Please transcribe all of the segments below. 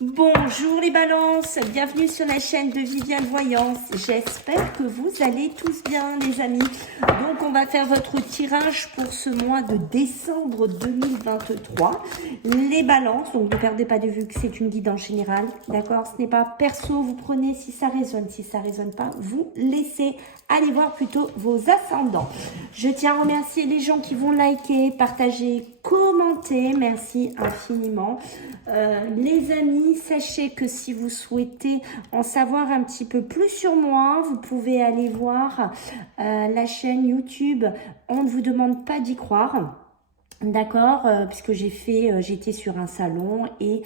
Bonjour les balances, bienvenue sur la chaîne de Viviane Voyance. J'espère que vous allez tous bien les amis. Donc on va faire votre tirage pour ce mois de décembre 2023. Les balances, donc ne perdez pas de vue que c'est une guide en général, d'accord? Ce n'est pas perso, vous prenez si ça résonne. Si ça résonne pas, vous laissez. Allez voir plutôt vos ascendants. Je tiens à remercier les gens qui vont liker, partager, commenter. Merci infiniment. Les amis, sachez que si vous souhaitez en savoir un petit peu plus sur moi, vous pouvez aller voir la chaîne YouTube. On ne vous demande pas d'y croire. D'accord, puisque j'étais sur un salon et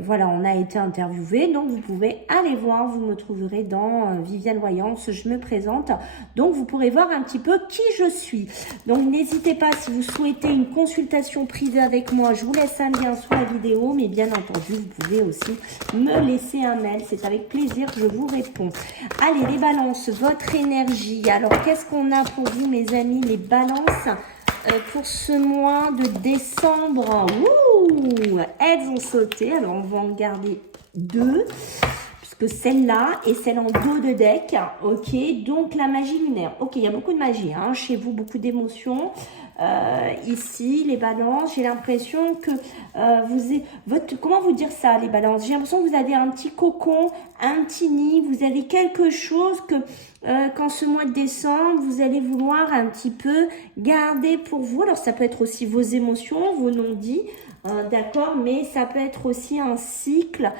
voilà, on a été interviewé. Donc vous pouvez aller voir, vous me trouverez dans Viviane Voyance, je me présente. Donc vous pourrez voir un petit peu qui je suis. Donc n'hésitez pas, si vous souhaitez une consultation privée avec moi, je vous laisse un lien sous la vidéo. Mais bien entendu, vous pouvez aussi me laisser un mail, c'est avec plaisir que je vous réponds. Allez les balances, votre énergie. Alors qu'est-ce qu'on a pour vous mes amis les balances pour ce mois de décembre? Ouh, elles ont sauté. Alors, on va en garder deux. Puisque celle-là et celle en dos de deck. Ok, donc la magie lunaire. Ok, il y a beaucoup de magie hein, chez vous, beaucoup d'émotions. Ici, les balances, j'ai l'impression que comment vous dire ça, les balances? J'ai l'impression que vous avez un petit cocon, un petit nid, vous avez quelque chose que qu'en ce mois de décembre, vous allez vouloir un petit peu garder pour vous. Alors, ça peut être aussi vos émotions, vos non-dits, d'accord, mais ça peut être aussi un cycle.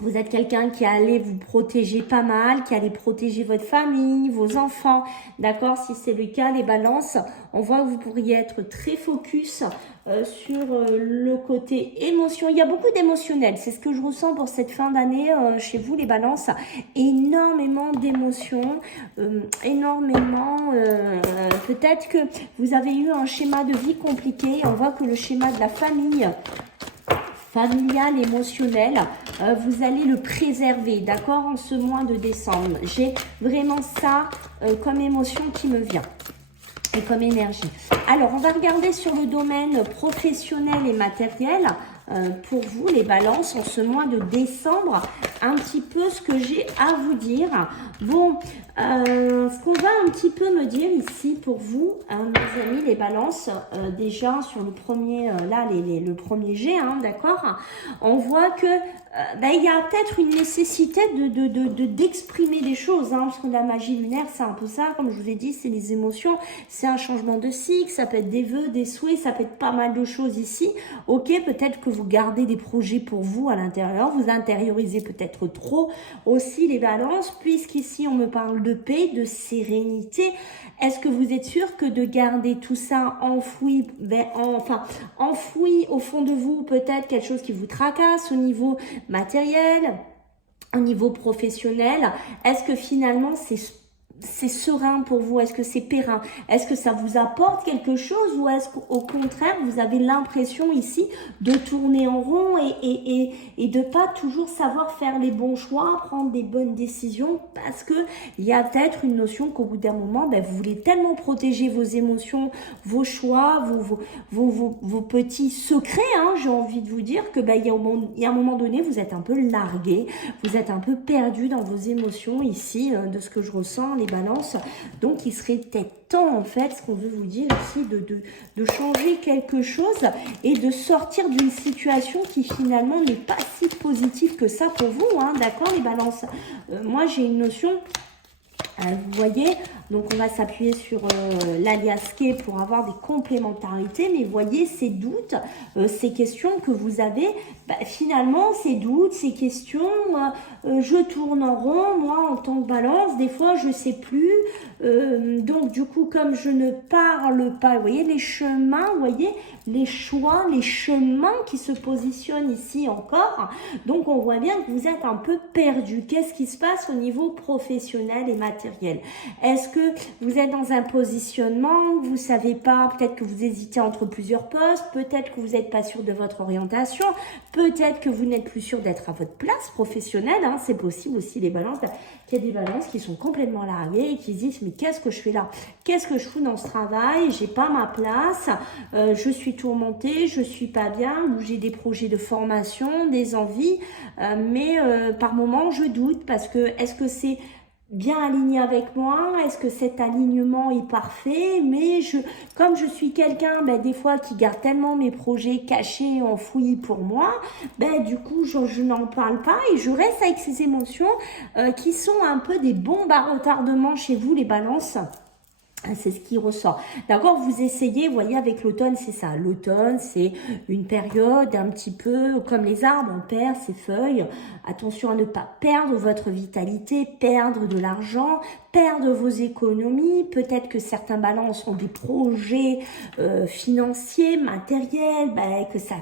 Vous êtes quelqu'un qui allait vous protéger pas mal, qui allait protéger votre famille, vos enfants, d'accord? Si c'est le cas, les balances, on voit que vous pourriez être très focus sur le côté émotion. Il y a beaucoup d'émotionnel, c'est ce que je ressens pour cette fin d'année chez vous, les balances. Énormément d'émotions, énormément... peut-être que vous avez eu un schéma de vie compliqué. On voit que le schéma de la famille... familial, émotionnel, vous allez le préserver, d'accord, en ce mois de décembre. J'ai vraiment ça comme émotion qui me vient et comme énergie. Alors, on va regarder sur le domaine professionnel et matériel pour vous, les balances, en ce mois de décembre, un petit peu ce que j'ai à vous dire. Bon, ce qu'on va un petit peu me dire ici pour vous, mes amis, les balances, déjà sur le premier, là, le premier jet, hein, d'accord, on voit que il y a peut-être une nécessité d'exprimer des choses, hein, parce que la magie lunaire, c'est un peu ça, comme je vous ai dit, c'est les émotions, c'est un changement de cycle, ça peut être des vœux, des souhaits, ça peut être pas mal de choses ici. Ok, peut-être que vous gardez des projets pour vous à l'intérieur, vous intériorisez peut-être trop aussi les balances, puisqu'ici on me parle de paix, de sérénité. Est-ce que vous êtes sûr que de garder tout ça enfoui, enfoui au fond de vous, peut-être quelque chose qui vous tracasse au niveau matériel, au niveau professionnel, est-ce que finalement c'est serein pour vous? Est-ce que c'est périn? Est-ce que ça vous apporte quelque chose ou est-ce qu'au contraire, vous avez l'impression ici de tourner en rond et de pas toujours savoir faire les bons choix, prendre des bonnes décisions parce que il y a peut-être une notion qu'au bout d'un moment, vous voulez tellement protéger vos émotions, vos choix, vos petits secrets, hein, j'ai envie de vous dire que il y a un moment donné, vous êtes un peu largué, vous êtes un peu perdu dans vos émotions ici, de ce que je ressens, les balances. Donc il serait peut-être temps en fait, ce qu'on veut vous dire ici, de changer quelque chose et de sortir d'une situation qui finalement n'est pas si positive que ça pour vous, hein, d'accord les balances? Moi j'ai une notion, vous voyez, donc on va s'appuyer sur l'alias K pour avoir des complémentarités, mais voyez ces doutes, ces questions que vous avez, finalement ces doutes, ces questions, je tourne en rond, moi en tant que balance, des fois je sais plus, donc du coup comme je ne parle pas, vous voyez les chemins, vous voyez les choix, les chemins qui se positionnent ici encore, donc on voit bien que vous êtes un peu perdu. Qu'est-ce qui se passe au niveau professionnel et matériel? Est-ce que que vous êtes dans un positionnement, vous savez pas, peut-être que vous hésitez entre plusieurs postes, peut-être que vous n'êtes pas sûr de votre orientation, peut-être que vous n'êtes plus sûr d'être à votre place professionnelle, hein, c'est possible aussi les balances, qu'il y a des balances qui sont complètement larguées et qui se disent mais qu'est-ce que je fais là? Qu'est-ce que je fous dans ce travail? J'ai pas ma place, je suis tourmentée, je suis pas bien, ou j'ai des projets de formation, des envies, mais par moments je doute parce que est-ce que c'est bien aligné avec moi? Est-ce que cet alignement est parfait? Mais comme je suis quelqu'un, des fois, qui garde tellement mes projets cachés, enfouis pour moi, du coup, je n'en parle pas et je reste avec ces émotions qui sont un peu des bombes à retardement chez vous, les balances. C'est ce qui ressort. D'accord, vous essayez, vous voyez, avec l'automne, c'est ça. L'automne, c'est une période un petit peu comme les arbres, on perd ses feuilles. Attention à ne pas perdre votre vitalité, perdre de l'argent, perdre vos économies. Peut-être que certains balances ont des projets financiers, matériels, que ça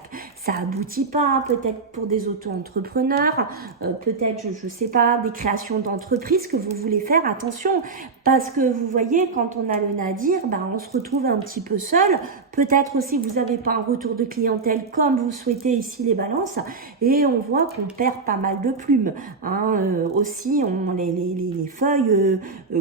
aboutit pas. Peut-être pour des auto-entrepreneurs, peut-être, je sais pas, des créations d'entreprises que vous voulez faire. Attention, parce que vous voyez, quand on a le nadir, on se retrouve un petit peu seul. Peut-être aussi que vous n'avez pas un retour de clientèle comme vous souhaitez ici les balances. Et on voit qu'on perd pas mal de plumes. Aussi, les feuilles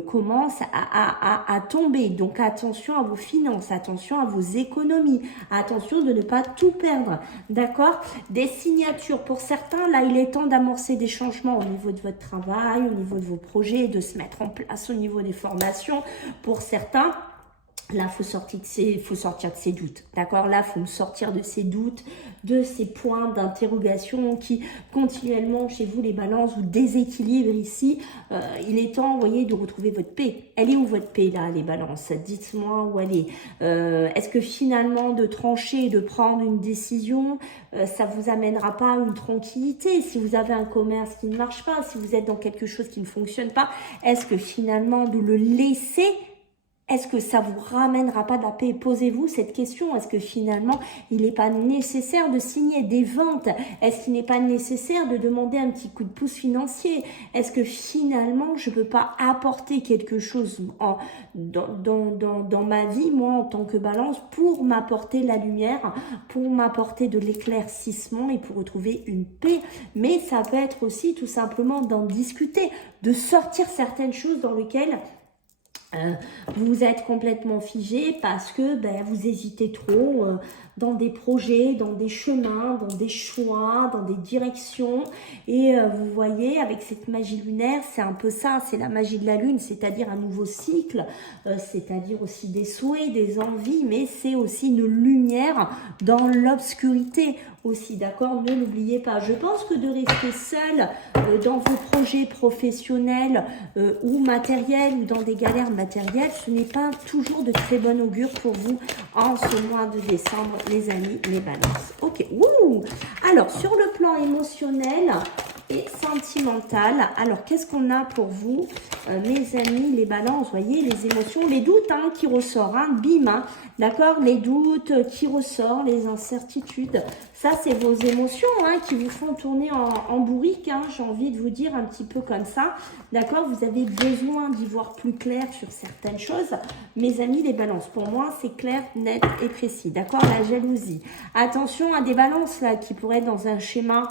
commencent à tomber. Donc attention à vos finances, attention à vos économies. Attention de ne pas tout perdre. D'accord? Des signatures pour certains. Là, il est temps d'amorcer des changements au niveau de votre travail, au niveau de vos projets, de se mettre en place au niveau des formations. Pour certains, là, faut sortir de ses doutes, d'accord? Là, faut me sortir de ces doutes, de ces points d'interrogation qui, continuellement, chez vous, les balances, vous déséquilibrent ici. Il est temps, vous voyez, de retrouver votre paix. Elle est où votre paix, là, les balances? Dites-moi où elle est. Est-ce que, finalement, de trancher, de prendre une décision, ça vous amènera pas à une tranquillité? Si vous avez un commerce qui ne marche pas, si vous êtes dans quelque chose qui ne fonctionne pas, est-ce que, finalement, de le laisser, est-ce que ça vous ramènera pas de la paix? Posez-vous cette question. Est-ce que finalement, il n'est pas nécessaire de signer des ventes? Est-ce qu'il n'est pas nécessaire de demander un petit coup de pouce financier? Est-ce que finalement, je peux pas apporter quelque chose dans ma vie, moi, en tant que balance, pour m'apporter la lumière, pour m'apporter de l'éclaircissement et pour retrouver une paix? Mais ça peut être aussi tout simplement d'en discuter, de sortir certaines choses dans lesquelles vous êtes complètement figé parce que vous hésitez trop dans des projets, dans des chemins, dans des choix, dans des directions. Et vous voyez, avec cette magie lunaire, c'est un peu ça, c'est la magie de la lune, c'est-à-dire un nouveau cycle, c'est-à-dire aussi des souhaits, des envies, mais c'est aussi une lumière dans l'obscurité aussi, d'accord? Ne l'oubliez pas. Je pense que de rester seul dans vos projets professionnels ou matériels ou dans des galères matérielles, ce n'est pas toujours de très bon augure pour vous en ce mois de décembre, les amis, les balances. Ok, ouh. Alors, sur le plan émotionnel et sentimental, alors qu'est-ce qu'on a pour vous, mes amis, les balances? Vous voyez, les émotions, les doutes qui ressortent, bim, d'accord? Les doutes qui ressortent, les incertitudes, ça c'est vos émotions qui vous font tourner en bourrique, j'ai envie de vous dire un petit peu comme ça, d'accord? Vous avez besoin d'y voir plus clair sur certaines choses, mes amis, les balances. Pour moi, c'est clair, net et précis, d'accord? La jalousie. Attention à des balances là qui pourraient être dans un schéma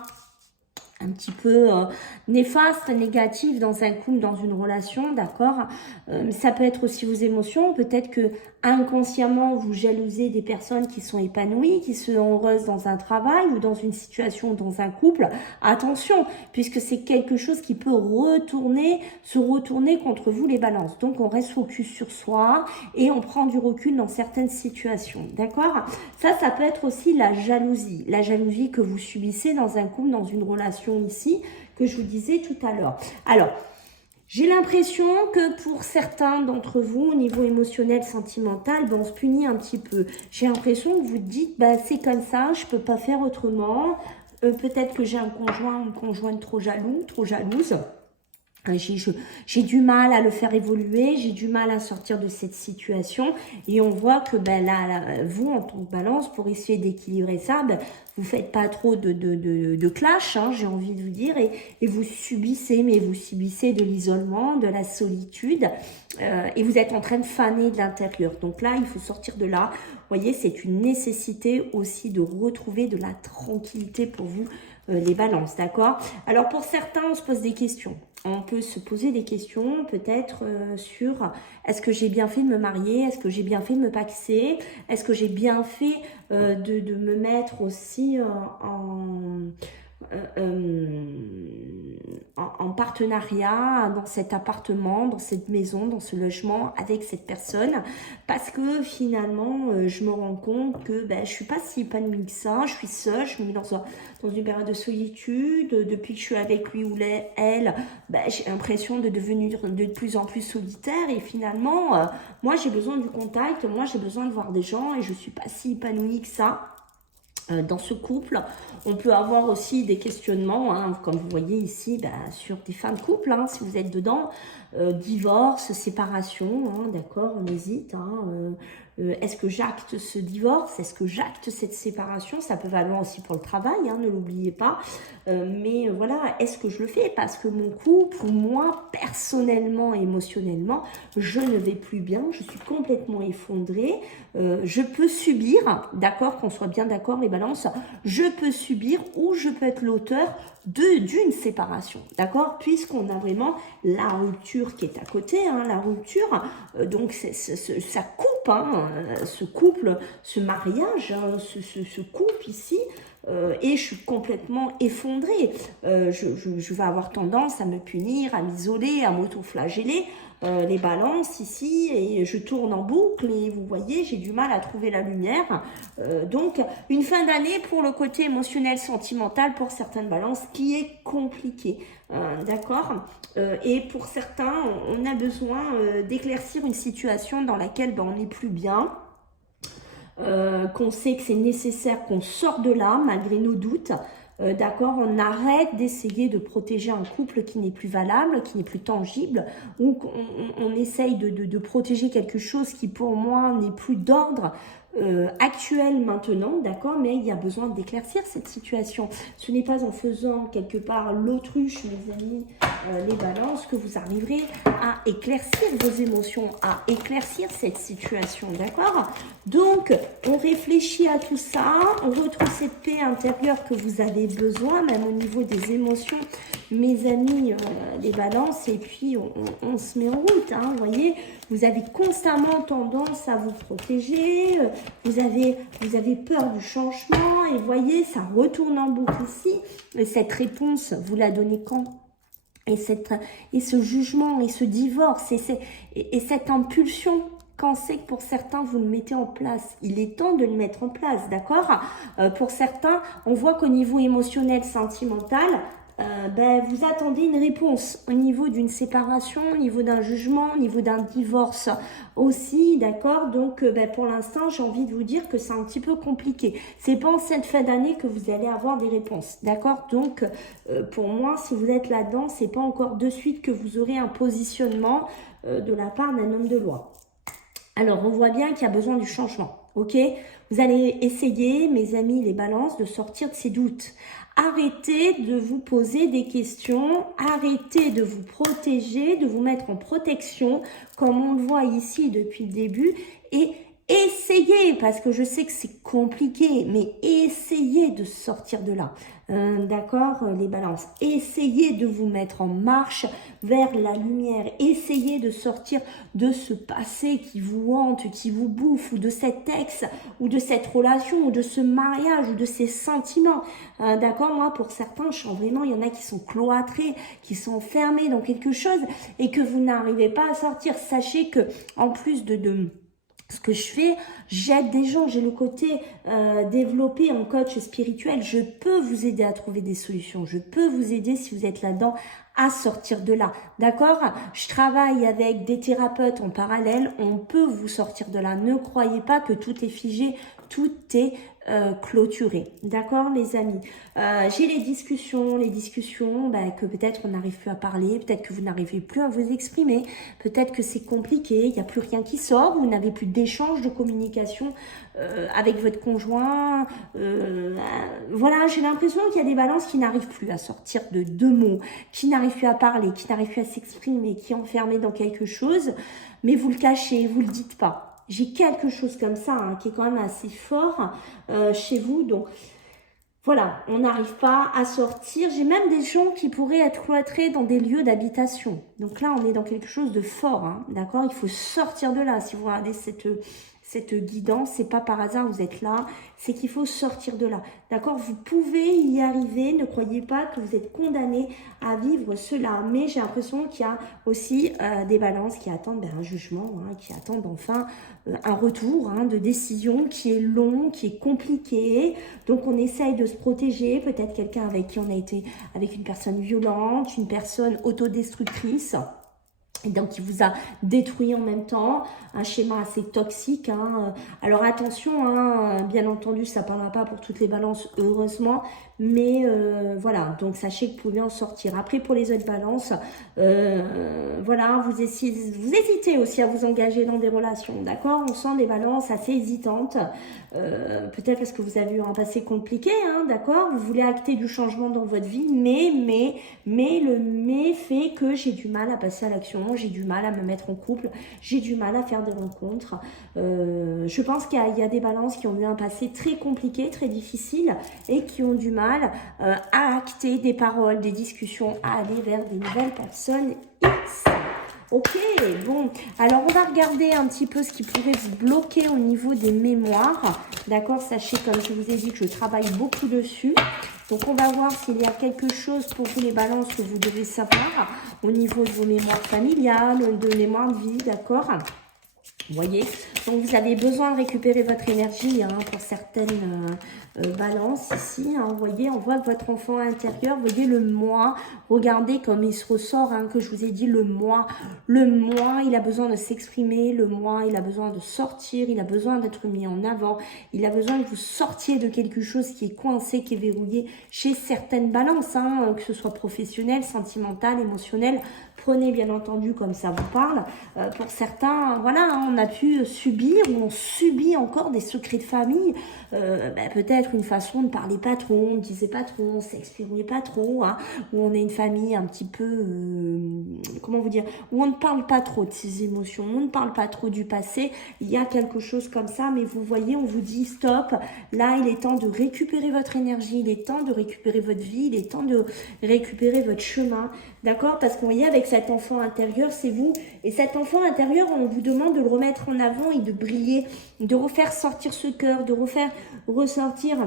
un petit peu néfaste, négatif dans un couple, dans une relation, d'accord? Ça peut être aussi vos émotions, peut-être que inconsciemment vous jalousez des personnes qui sont épanouies, qui sont heureuses dans un travail ou dans une situation, dans un couple. Attention, puisque c'est quelque chose qui peut se retourner contre vous les balances. Donc on reste focus sur soi et on prend du recul dans certaines situations, d'accord? Ça peut être aussi la jalousie que vous subissez dans un couple, dans une relation ici, que je vous disais tout à l'heure. Alors, j'ai l'impression que pour certains d'entre vous, au niveau émotionnel, sentimental, on se punit un petit peu. J'ai l'impression que vous dites, c'est comme ça, je peux pas faire autrement. Peut-être que j'ai un conjoint ou une conjointe trop jaloux, trop jalouse. J'ai du mal à le faire évoluer, j'ai du mal à sortir de cette situation et on voit que ben, là, vous, en tant que balance, pour essayer d'équilibrer ça, ben, vous faites pas trop de clash, hein, j'ai envie de vous dire, et vous subissez, mais vous subissez de l'isolement, de la solitude, et vous êtes en train de faner de l'intérieur. Donc là, il faut sortir de là. Vous voyez, c'est une nécessité aussi de retrouver de la tranquillité pour vous, les balances, d'accord? Alors pour certains, on se pose des questions. On peut se poser des questions peut-être sur est-ce que j'ai bien fait de me marier, est-ce que j'ai bien fait de me paxer, est-ce que j'ai bien fait de me mettre aussi en partenariat dans cet appartement, dans cette maison, dans ce logement avec cette personne, parce que finalement je me rends compte que ben, je suis pas si épanouie que ça, je suis seule, je me mets dans une période de solitude, depuis que je suis avec lui ou elle, ben, j'ai l'impression de devenir de plus en plus solitaire et finalement moi j'ai besoin du contact, moi j'ai besoin de voir des gens et je suis pas si épanouie que ça. Dans ce couple, on peut avoir aussi des questionnements, hein, comme vous voyez ici, ben, sur des femmes couples, hein, si vous êtes dedans, divorce, séparation, hein, d'accord, on hésite, hein, est-ce que j'acte ce divorce, est-ce que j'acte cette séparation, ça peut valoir aussi pour le travail, hein, ne l'oubliez pas, mais voilà, est-ce que je le fais parce que mon couple, ou moi, personnellement, émotionnellement, je ne vais plus bien, je suis complètement effondrée, je peux subir, d'accord, qu'on soit bien d'accord les balances, je peux subir ou je peux être l'auteur d'une séparation, d'accord, puisqu'on a vraiment la rupture qui est à côté, hein, la rupture, donc ça coupe, hein, ce couple, ce mariage, hein, ce couple ici, et je suis complètement effondrée, je vais avoir tendance à me punir, à m'isoler, à m'auto-flageller, les balances ici et je tourne en boucle et vous voyez j'ai du mal à trouver la lumière, donc une fin d'année pour le côté émotionnel sentimental pour certaines balances qui est compliqué, d'accord, et pour certains on a besoin d'éclaircir une situation dans laquelle ben, on n'est plus bien, qu'on sait que c'est nécessaire qu'on sorte de là malgré nos doutes, d'accord, on arrête d'essayer de protéger un couple qui n'est plus valable, qui n'est plus tangible, ou qu'on essaye de protéger quelque chose qui pour moi n'est plus d'ordre actuel maintenant, d'accord, mais il y a besoin d'éclaircir cette situation. Ce n'est pas en faisant quelque part l'autruche, mes amis, les balances, que vous arriverez à éclaircir vos émotions, à éclaircir cette situation, d'accord. Donc, on réfléchit à tout ça, on retrouve cette paix intérieure que vous avez besoin, même au niveau des émotions, mes amis, les balances, et puis on se met en route, hein, vous voyez. Vous avez constamment tendance à vous protéger, vous avez peur du changement, et voyez, ça retourne en boucle ici. Et cette réponse, vous la donnez quand? Et ce jugement, et ce divorce, et cette impulsion, quand c'est que pour certains, vous le mettez en place. Il est temps de le mettre en place, d'accord? Pour certains, on voit qu'au niveau émotionnel, sentimental, ben, vous attendez une réponse au niveau d'une séparation, au niveau d'un jugement, au niveau d'un divorce aussi, d'accord. Donc ben, pour l'instant j'ai envie de vous dire que c'est un petit peu compliqué, c'est pas en cette fin d'année que vous allez avoir des réponses, d'accord. Donc pour moi, si vous êtes là-dedans, c'est pas encore de suite que vous aurez un positionnement de la part d'un homme de loi. Alors on voit bien qu'il y a besoin du changement, ok. Vous allez essayer, mes amis les balances, de sortir de ces doutes. Arrêtez de vous poser des questions, arrêtez de vous protéger, de vous mettre en protection, comme on le voit ici depuis le début, et essayez, parce que je sais que c'est compliqué, mais essayez de sortir de là, d'accord, les balances. Essayez de vous mettre en marche vers la lumière, essayez de sortir de ce passé qui vous hante, qui vous bouffe, ou de cet ex, ou de cette relation, ou de ce mariage, ou de ces sentiments, d'accord. Moi, pour certains, je sens vraiment, il y en a qui sont cloîtrés, qui sont enfermés dans quelque chose, et que vous n'arrivez pas à sortir. Sachez que, en plus de ce que je fais, j'aide des gens, j'ai le côté développé en coach spirituel, je peux vous aider à trouver des solutions, je peux vous aider si vous êtes là-dedans à sortir de là, d'accord. Je travaille avec des thérapeutes en parallèle, on peut vous sortir de là, ne croyez pas que tout est figé, tout est clôturé. D'accord, les amis? J'ai les discussions que peut-être on n'arrive plus à parler, peut-être que vous n'arrivez plus à vous exprimer, peut-être que c'est compliqué, il n'y a plus rien qui sort, vous n'avez plus d'échange, de communication avec votre conjoint. Voilà, j'ai l'impression qu'il y a des balances qui n'arrivent plus à sortir de deux mots, qui n'arrivent plus à parler, qui n'arrivent plus à s'exprimer, qui est enfermé dans quelque chose, mais vous le cachez, vous le dites pas. J'ai quelque chose comme ça qui est quand même assez fort chez vous. Donc, voilà, on n'arrive pas à sortir. J'ai même des gens qui pourraient être cloîtrés dans des lieux d'habitation. Donc là, on est dans quelque chose de fort, d'accord? Il faut sortir de là. Si vous regardez cette guidance, c'est pas par hasard vous êtes là, c'est qu'il faut sortir de là. D'accord? Vous pouvez y arriver, ne croyez pas que vous êtes condamné à vivre cela. Mais j'ai l'impression qu'il y a aussi des balances qui attendent un jugement, qui attendent enfin un retour de décision qui est long, qui est compliqué. Donc on essaye de se protéger, peut-être quelqu'un avec qui on a été avec une personne violente, une personne autodestructrice. Et donc, qui vous a détruit en même temps, un schéma assez toxique. Alors, attention, bien entendu, ça ne parlera pas pour toutes les balances, heureusement. Mais voilà, donc sachez que vous pouvez en sortir. Après, pour les autres balances, voilà, vous hésitez aussi à vous engager dans des relations, d'accord? On sent des balances assez hésitantes. Peut-être parce que vous avez eu un passé compliqué, d'accord? Vous voulez acter du changement dans votre vie, mais le mais fait que j'ai du mal à passer à l'action. J'ai du mal à me mettre en couple, j'ai du mal à faire des rencontres. Je pense qu'il y a des balances qui ont eu un passé très compliqué, très difficile et qui ont du mal à acter des paroles, des discussions, à aller vers des nouvelles personnes X. Ok, bon, alors on va regarder un petit peu ce qui pourrait vous bloquer au niveau des mémoires. D'accord, sachez, comme je vous ai dit, que je travaille beaucoup dessus. Donc, on va voir s'il y a quelque chose pour vous, les balances, que vous devez savoir au niveau de vos mémoires familiales, de mémoire de vie, d'accord? Vous voyez, donc vous avez besoin de récupérer votre énergie pour certaines balances ici. Vous voyez, on voit que votre enfant intérieur, vous voyez le moi, regardez comme il se ressort, que je vous ai dit, le moi, il a besoin de s'exprimer, le moi, il a besoin de sortir, il a besoin d'être mis en avant, il a besoin que vous sortiez de quelque chose qui est coincé, qui est verrouillé chez certaines balances, que ce soit professionnel, sentimental, émotionnel. Prenez bien entendu comme ça vous parle. Pour certains, voilà, on a pu subir ou on subit encore des secrets de famille. Peut-être une façon de parler pas trop, on ne disait pas trop, on s'exprimait pas trop, où on est une famille un petit peu, comment vous dire, où on ne parle pas trop de ses émotions, on ne parle pas trop du passé. Il y a quelque chose comme ça, mais vous voyez, on vous dit stop. Là, il est temps de récupérer votre énergie, il est temps de récupérer votre vie, il est temps de récupérer votre chemin. D'accord? Parce qu'on voyait avec cet enfant intérieur, c'est vous. Et cet enfant intérieur, on vous demande de le remettre en avant et de briller, de refaire sortir ce cœur, de refaire ressortir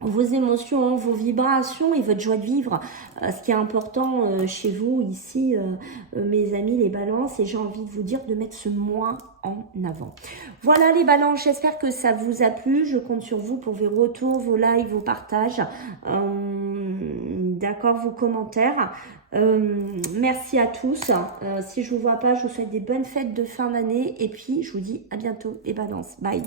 vos émotions, vos vibrations et votre joie de vivre. Ce qui est important chez vous ici, mes amis, les balances, et j'ai envie de vous dire de mettre ce moi en avant. Voilà les balances, j'espère que ça vous a plu. Je compte sur vous pour vos retours, vos likes, vos partages, d'accord, vos commentaires. Merci à tous. Si je vous vois pas, je vous souhaite des bonnes fêtes de fin d'année et puis je vous dis à bientôt les balances. Bye.